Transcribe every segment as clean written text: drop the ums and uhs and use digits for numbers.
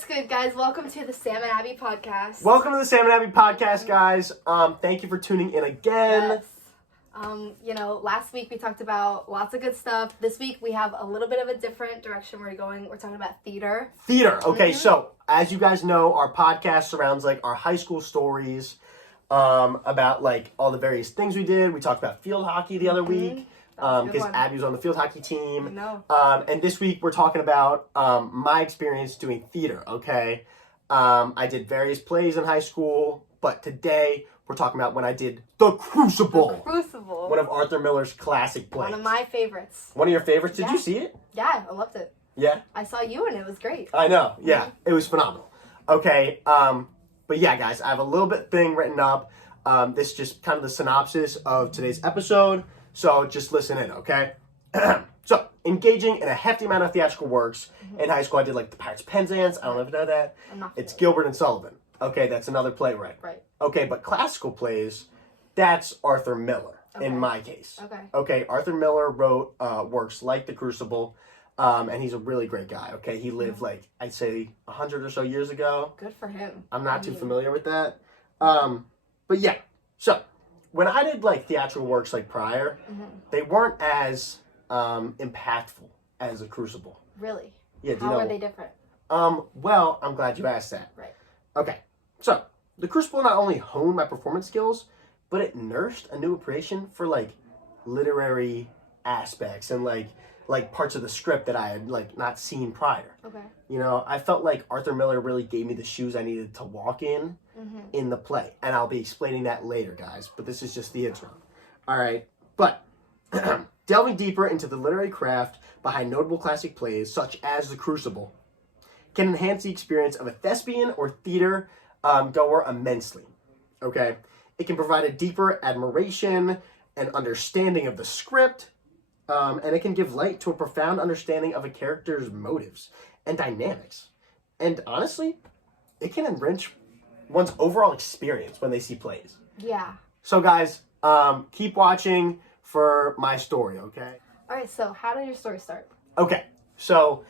What's good, guys? Welcome to the Sam and Abby podcast. Welcome to the Sam and Abby podcast, guys. Thank you for tuning in again. Yes. Last week we talked about lots of good stuff. This week we have a little bit of a different direction we're going. We're talking about theater. Theater. Okay, so as you guys know, our podcast surrounds like our high school stories, about like all the various things we did. We talked about field hockey the other week. Because Abby was on the field hockey team. No. And this week we're talking about my experience doing theater, okay? I did various plays in high school, but today we're talking about when I did The Crucible. The Crucible. One of Arthur Miller's classic plays. One of my favorites. One of your favorites? Did you see it? Yeah, I loved it. Yeah? I saw you and it was great. I know, yeah. It was phenomenal. Okay, but yeah, guys, I have a little bit thing written up. This is just kind of the synopsis of today's episode. So just listen in, okay? So, engaging in a hefty amount of theatrical works. In high school, I did like The Pirates of Penzance. I don't know if you know that. I'm not It's Gilbert and Sullivan. Okay, that's another playwright. Right. Okay, but classical plays, that's Arthur Miller in my case. Okay. Okay, Arthur Miller wrote works like The Crucible, and he's a really great guy, okay? He lived like, I'd say 100 or so years ago. Good for him. I'm not too familiar with that. But yeah, so when I did like theatrical works like prior, they weren't as impactful as The Crucible. Really? Yeah, do you How know? are they different? Well, I'm glad you asked that. Right. Okay, so The Crucible not only honed my performance skills, but it nursed a new appreciation for like literary aspects and like parts of the script that I had like not seen prior. Okay. You know, I felt like Arthur Miller really gave me the shoes I needed to walk in the play. And I'll be explaining that later, guys. But this is just the intro. All right. But delving deeper into the literary craft behind notable classic plays, such as The Crucible, can enhance the experience of a thespian or theater goer immensely. Okay? It can provide a deeper admiration and understanding of the script, and it can give light to a profound understanding of a character's motives and dynamics. And honestly, it can enrich one's overall experience when they see plays. Yeah. So guys, keep watching for my story, okay? All right, so how did your story start? Okay, so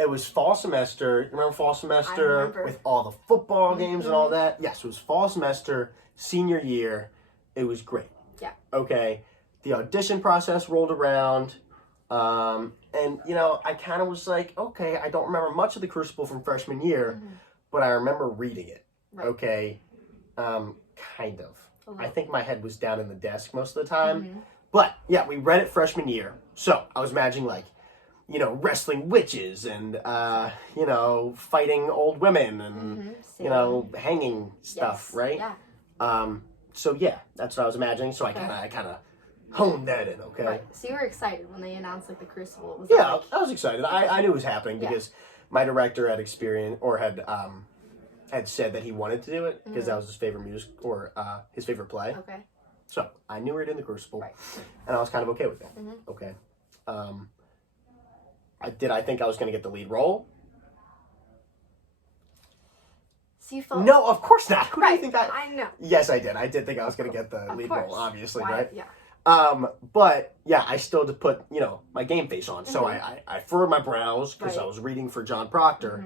it was fall semester. Remember fall semester? I remember. With all the football games and all that? Yes, it was fall semester, senior year. It was great. Yeah. Okay, the audition process rolled around. And, you know, I kind of was like, okay, I don't remember much of The Crucible from freshman year, but I remember reading it. Right. Okay, kind of. A I think my head was down in the desk most of the time. But, yeah, we read it freshman year. So, I was imagining, like, you know, wrestling witches and, you know, fighting old women and, you know, hanging stuff, right? Yeah. So, yeah, that's what I was imagining. So, I kind of honed that in, okay? Right. So you were excited when they announced like The Crucible. Was Yeah, I was excited. I knew it was happening Yeah. because my director had experience or had said that he wanted to do it because that was his favorite music or his favorite play. Okay. So I knew we were in The Crucible, Right. and I was kind of okay with that. Okay. I think I was going to get the lead role? So you felt No, of course not. Who do you think I know. Yes, I did. I did think I was going to get the Of lead course. role, obviously, Why- right? Yeah. But yeah, I still had to put, you know, my game face on. So I furrowed my brows because I Right. was reading for John Proctor,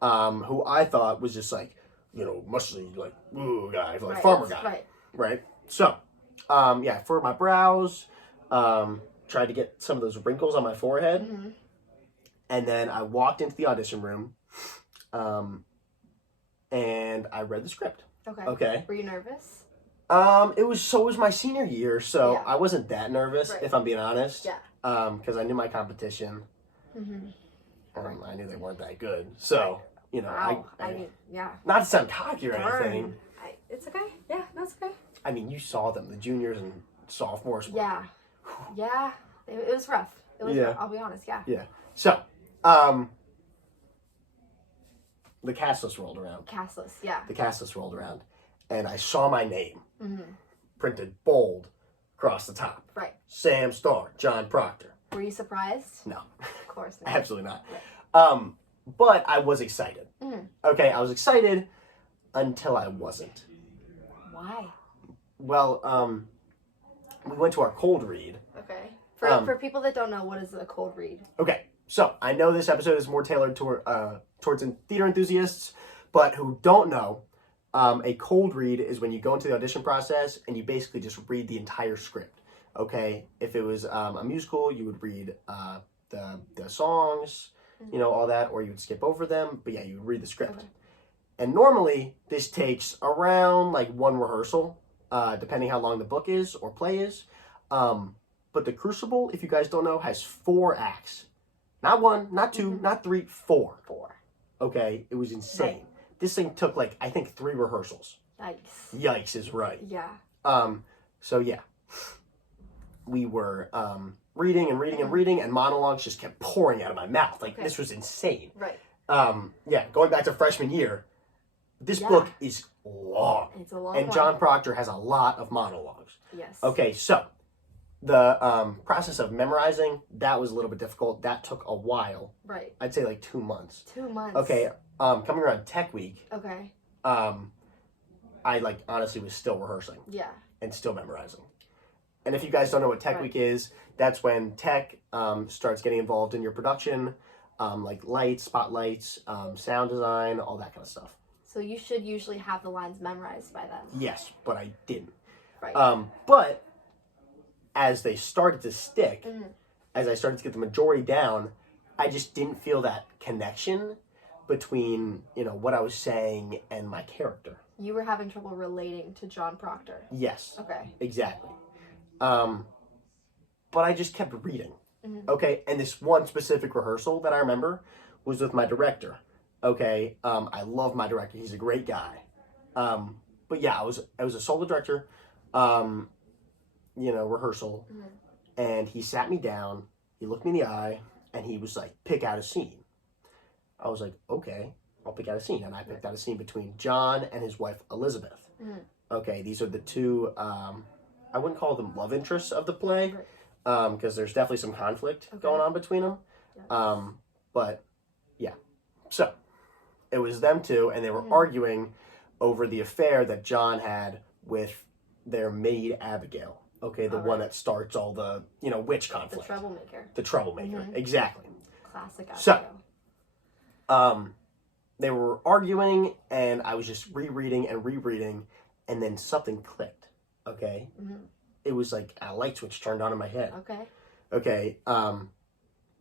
who I thought was just like, you know, muscly, like, ooh, guy, like farmer guy. Right. Right? So, yeah, I furrowed my brows, tried to get some of those wrinkles on my forehead. And then I walked into the audition room, and I read the script. Okay. Okay. Were you nervous? It was my senior year, so Yeah. I wasn't that nervous, Right. if I'm being honest. Yeah. Because I knew my competition. I knew they weren't that good. So, you know, Wow. I mean, yeah. not to sound cocky or anything. Burn. It's okay. Yeah, that's okay. I mean, you saw them, the juniors and sophomores. Were, Yeah. Yeah. It was rough. It was Yeah. rough. I'll be honest. Yeah. Yeah. So, the cast list rolled around. Castless. Yeah. The cast list rolled around, and I saw my name printed bold across the top. Right. Sam Starr, John Proctor. Were you surprised? No. Of course not. Absolutely not. But I was excited. Okay, I was excited until I wasn't. Why? Well, we went to our cold read. Okay. For people that don't know, what is a cold read? Okay, So I know this episode is more tailored towards theater enthusiasts, but who don't know, a cold read is when you go into the audition process and you basically just read the entire script. Okay, if it was a musical, you would read the songs, you know, all that, or you would skip over them. But yeah, you would read the script. Okay. And normally this takes around like one rehearsal, depending how long the book is or play is. But The Crucible, if you guys don't know, has 4 acts. Not 1, not 2, not 3, 4. 4. Okay, it was insane. Right. This thing took like, I think 3 rehearsals. Yikes. Yikes is right. Yeah. So yeah, we were reading and reading and reading, and monologues just kept pouring out of my mouth. Like, this was insane. Right. Yeah, going back to freshman year, this Yeah. book is long. It's a long And one. John Proctor has a lot of monologues. Yes. Okay, so the process of memorizing, that was a little bit difficult. That took a while. Right. I'd say like 2 months. 2 months. Okay, coming around Tech Week, Okay. I like honestly was still rehearsing Yeah. and still memorizing. And if you guys don't know what Tech Right. Week is, that's when tech starts getting involved in your production, like lights, spotlights, sound design, all that kind of stuff. So you should usually have the lines memorized by then. Yes, but I didn't. Right. But as they started to stick, Mhm. as I started to get the majority down, I just didn't feel that connection between, you know, what I was saying and my character. You were having trouble relating to John Proctor. Yes, Okay. exactly. But I just kept reading. Mhm. Okay, and this one specific rehearsal that I remember was with my director. Okay, I love my director. He's a great guy. But yeah, I was a solo director, rehearsal, Mhm. and he sat me down, he looked me in the eye, and he was like, pick out a scene. I was like, okay, I'll pick out a scene. And I picked out a scene between John and his wife, Elizabeth. Mhm. Okay, these are the two, I wouldn't call them love interests of the play, Right. because there's definitely some conflict Okay. going on between them. Yeah. But yeah, so it was them two, and they were Mhm. arguing over the affair that John had with their maid Abigail. Okay, the All one right. that starts all the witch The conflict, troublemaker. the troublemaker. Mhm. Exactly. Classic So- Abigail. They were arguing, and I was just rereading and rereading, and then something clicked. Okay, Mhm. it was like a light switch turned on in my head. Okay. Okay,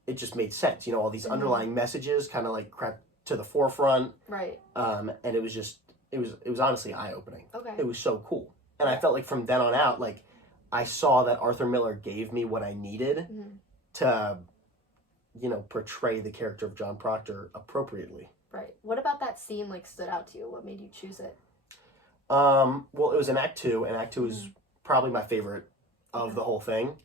it just made sense. You know, all these Mhm. underlying messages kind of like crept to the forefront, Right. and it was just it was honestly eye opening. Okay. It was so cool, and I felt like from then on out, like I saw that Arthur Miller gave me what I needed Mhm. to, portray the character of John Proctor appropriately. Right. What about that scene like stood out to you? What made you choose it? Well, it was in Act 2, and Act 2 is probably my favorite of Okay. the whole thing.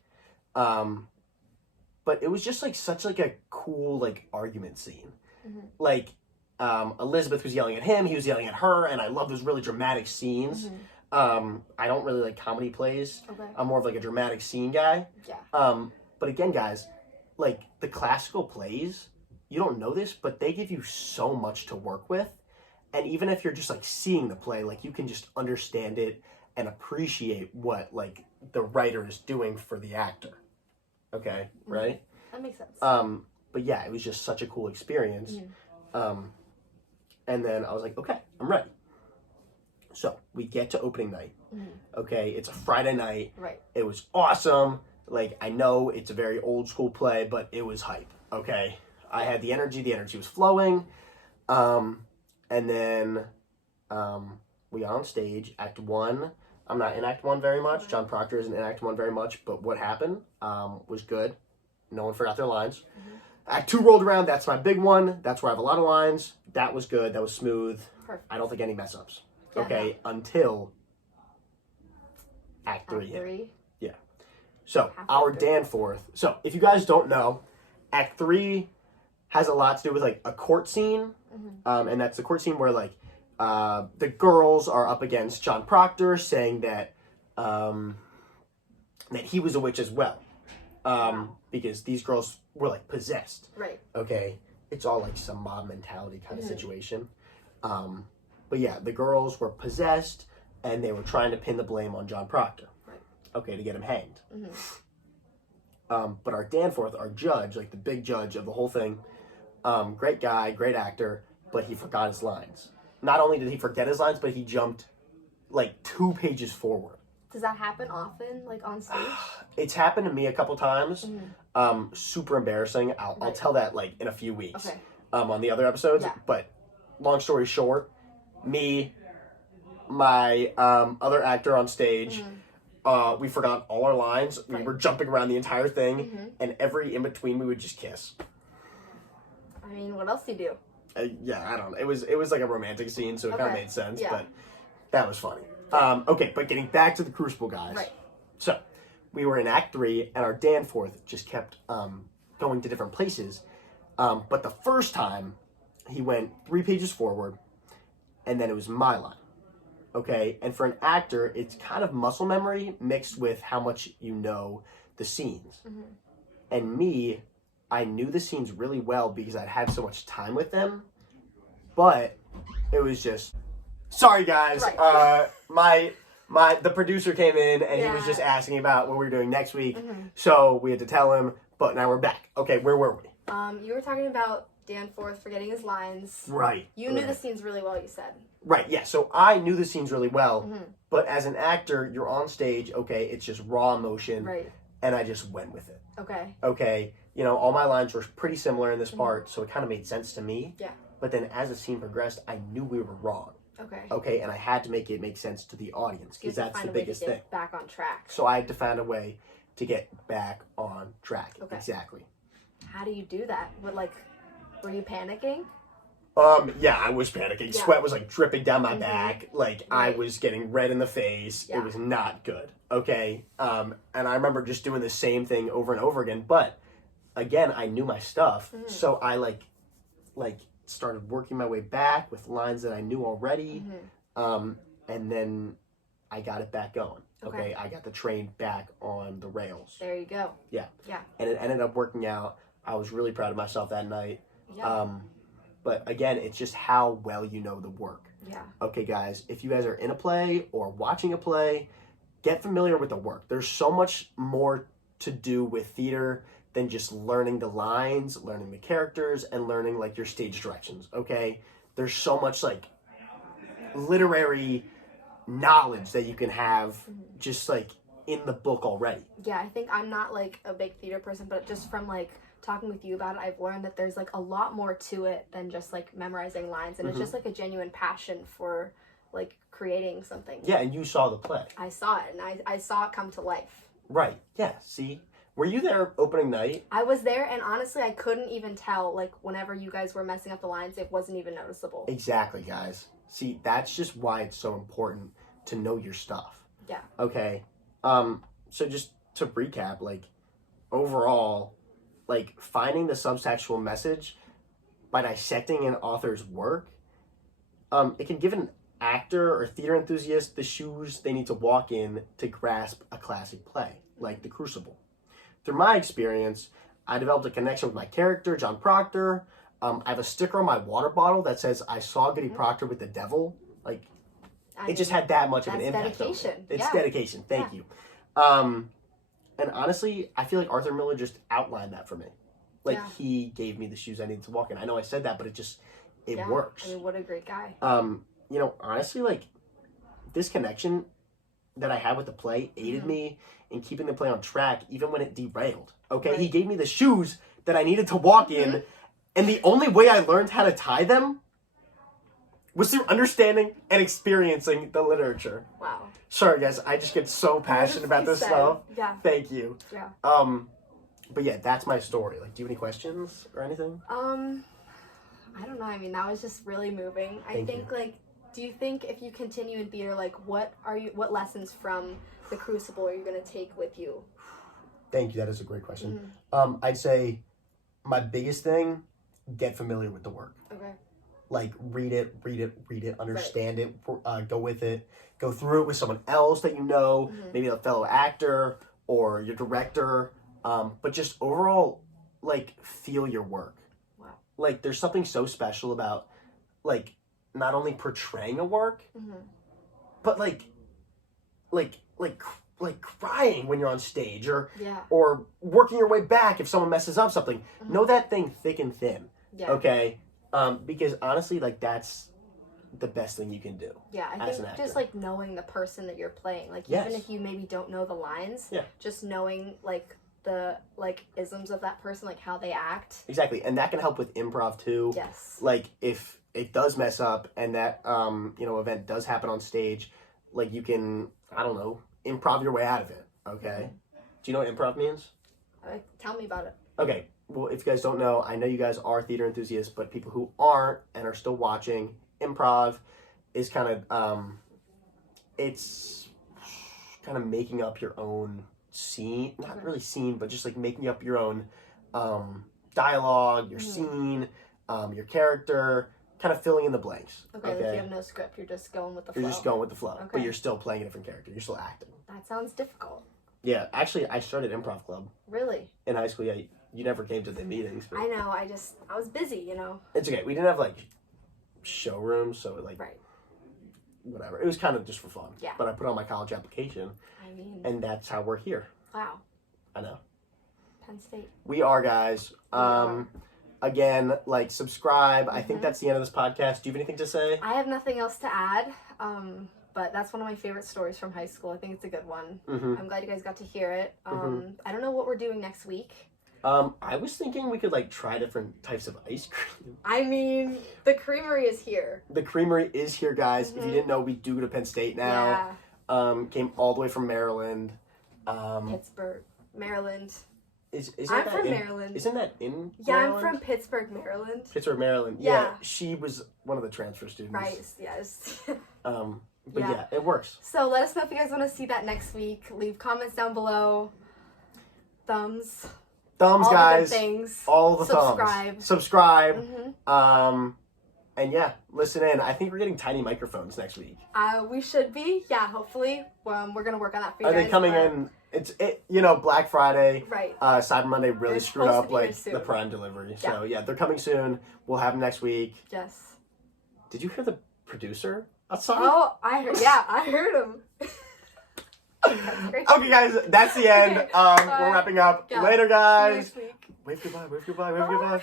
But it was just like such like a cool like argument scene. Mhm. Like Elizabeth was yelling at him, he was yelling at her, and I love those really dramatic scenes. I don't really like comedy plays. Okay. I'm more of like a dramatic scene guy. Yeah. But again, guys, like the classical plays, you don't know this, but they give you so much to work with. And even if you're just like seeing the play, like you can just understand it and appreciate what like the writer is doing for the actor. Okay, right? That makes sense. But yeah, it was just such a cool experience. And then I was like, okay, I'm ready. So we get to opening night. Okay, it's a Friday night. Right. It was awesome. Like, I know it's a very old school play, but it was hype. Okay, I had the energy was flowing. And then we got on stage, Act 1. I'm not in Act 1 very much. John Proctor isn't in Act 1 very much, but what happened was good. No one forgot their lines. Act 2 rolled around. That's my big one. That's where I have a lot of lines. That was good. That was smooth. Perfect. I don't think any mess ups. Yeah, Okay, until Act 3 Act hit. 3. So, Halfway our through. Danforth. So, if you guys don't know, Act 3 has a lot to do with, like, a court scene. And that's the court scene where, like, the girls are up against John Proctor saying that that he was a witch as well. Because these girls were, like, possessed. Right. Okay? It's all, like, some mob mentality kind of situation. But, yeah, the girls were possessed, and they were trying to pin the blame on John Proctor. Right. Okay, to get him hanged. But our Danforth, our judge, like the big judge of the whole thing, great guy, great actor, but he forgot his lines. Not only did he forget his lines, but he jumped like 2 pages forward. Does that happen often, like on stage? It's happened to me a couple times. Super embarrassing. I'll tell that like in a few weeks. Okay. On the other episodes. Yeah. But long story short, me, my other actor on stage, we forgot all our lines. We were jumping around the entire thing, and every in between we would just kiss. I mean, what else do you do? Yeah, I don't know. It was like a romantic scene, so it kind of made sense. Yeah. But that was funny. Okay, but getting back to the Crucible guys. Right. So we were in Act 3, and our Danforth just kept going to different places. But the first time, he went 3 pages forward, and then it was my line. Okay, and for an actor, it's kind of muscle memory mixed with how much you know the scenes. And me, I knew the scenes really well because I'd had so much time with them, but it was just, sorry guys, the producer came in and he was just asking about what we were doing next week, so we had to tell him, but now we're back. Okay, where were we? You were talking about Danforth forgetting his lines. Right. You knew the scenes really well, you said. Right, yeah, so I knew the scenes really well, but as an actor, you're on stage, okay, it's just raw emotion, and I just went with it. Okay, you know, all my lines were pretty similar in this part, so it kind of made sense to me. Yeah. But then as the scene progressed, I knew we were wrong. Okay, and I had to make it make sense to the audience, because that's the biggest thing. Back on track. So I had to find a way to get back on track. Exactly. How do you do that? Were you panicking? Yeah, I was panicking. Yeah. Sweat was like dripping down my back. Like I was getting red in the face. Yeah. It was not good. Okay. And I remember just doing the same thing over and over again. But again, I knew my stuff. So I like started working my way back with lines that I knew already. And then I got it back going. Okay. I got the train back on the rails. There you go. Yeah. Yeah. And it ended up working out. I was really proud of myself that night. Yeah. But again, it's just how well you know the work. Yeah. Okay, guys, if you guys are in a play or watching a play, get familiar with the work. There's so much more to do with theater than just learning the lines, learning the characters, and learning like your stage directions. Okay, there's so much like literary knowledge that you can have just like in the book already. Yeah, I think I'm not like a big theater person, but just from like talking with you about it, I've learned that there's like a lot more to it than just like memorizing lines, and it's just like a genuine passion for like creating something. Yeah, and you saw the play. I saw it, and I saw it come to life. Right. Yeah. See, were you there opening night? I was there, and honestly, I couldn't even tell. Like whenever you guys were messing up the lines, it wasn't even noticeable. Exactly, guys. See, that's just why it's so important to know your stuff. Yeah. Okay. So just to recap, like overall, like finding the subtextual message by dissecting an author's work, it can give an actor or theater enthusiast the shoes they need to walk in to grasp a classic play, like The Crucible. Through my experience, I developed a connection with my character, John Proctor. I have a sticker on my water bottle that says, "I saw Goody Proctor with the devil." Like, it just had that much of an impact. Dedication. It's dedication. Thank you. And honestly, I feel like Arthur Miller just outlined that for me. Like, he gave me the shoes I needed to walk in. I know I said that, but it works. I mean, what a great guy. You know, honestly, like, this connection that I had with the play aided me in keeping the play on track, even when it derailed. Okay? He gave me the shoes that I needed to walk in, and the only way I learned how to tie them was through understanding and experiencing the literature. Wow. Sorry, guys, I just get so passionate about this stuff. Yeah. Thank you. Yeah. But yeah, that's my story. Like, do you have any questions or anything? I don't know. I mean, that was just really moving. I think, like, do you think if you continue in theater, like, what lessons from The Crucible are you going to take with you? Thank you. That is a great question. I'd say my biggest thing, get familiar with the work. Okay. Like, read it, understand it, go with it, go through it with someone else that you know, maybe a fellow actor or your director, but just overall, like, feel your work. Wow. Like, there's something so special about, like, not only portraying a work, but, like like crying when you're on stage, Yeah. or working your way back if someone messes up something. Know that thing thick and thin. Yeah. Okay, because honestly, like that's the best thing you can do. Yeah, I as an think actor. just like knowing the person that you're playing, like Yes. even if you maybe don't know the lines, Yeah. just knowing like the like isms of that person, like how they act. Exactly, and that can help with improv too. Yes. Like if it does mess up and that event does happen on stage, like you can, I don't know, improv your way out of it. Okay. Do you know what improv means? Tell me about it. Okay. Well, if you guys don't know, I know you guys are theater enthusiasts, but people who aren't and are still watching, improv is kind of it's kind of making up your own scene, not really scene, but just like making up your own dialogue, your scene, your character, kind of filling in the blanks. Okay, like you have no script, you're just going with the flow. You're just going with the flow, but Okay. you're still playing a different character. You're still acting. That sounds difficult. Yeah, actually, I started improv club Really? in high school. Yeah, you never came to the meetings, but I know, I was busy, you know. it's okay. We didn't have like showrooms, so like Right. whatever. It was kind of just for fun. Yeah. But I put on my college application, I mean, and that's how we're here. wow. I know. Penn State. We are, guys. Again, like, subscribe. I think that's the end of this podcast. Do you have anything to say? I have nothing else to add. But that's one of my favorite stories from high school. I think it's a good one. I'm glad you guys got to hear it. I don't know what we're doing next week. I was thinking we could like try different types of ice cream. I mean, the creamery is here. The creamery is here, guys. If you didn't know, we do go to Penn State now. Came all the way from Maryland. Pittsburgh, Maryland. Isn't I'm that from in, Maryland. Isn't that in Yeah, Maryland? I'm from Pittsburgh, Maryland. Pittsburgh, Maryland. Yeah. She was one of the transfer students. Right, yes. But Yeah. yeah, it works. So let us know if you guys want to see that next week. Leave comments down below. Thumbs. Thumbs, all guys. The good things. All the Subscribe. thumbs. Subscribe. And yeah, listen in. I think we're getting tiny microphones next week. We should be. Yeah, hopefully. We're gonna work on that for you Are guys. they coming in? It's Black Friday. Right. Cyber Monday really They're screwed supposed up to be here like soon. the Prime delivery. So yeah, they're coming soon. We'll have them next week. Yes. Did you hear the producer outside? Oh, I heard. Yeah, I heard him. Okay, guys, that's the end. Okay, We're wrapping up. Yeah. Later, See you guys. next week. Wave goodbye. Wave goodbye. Wave goodbye. Bye.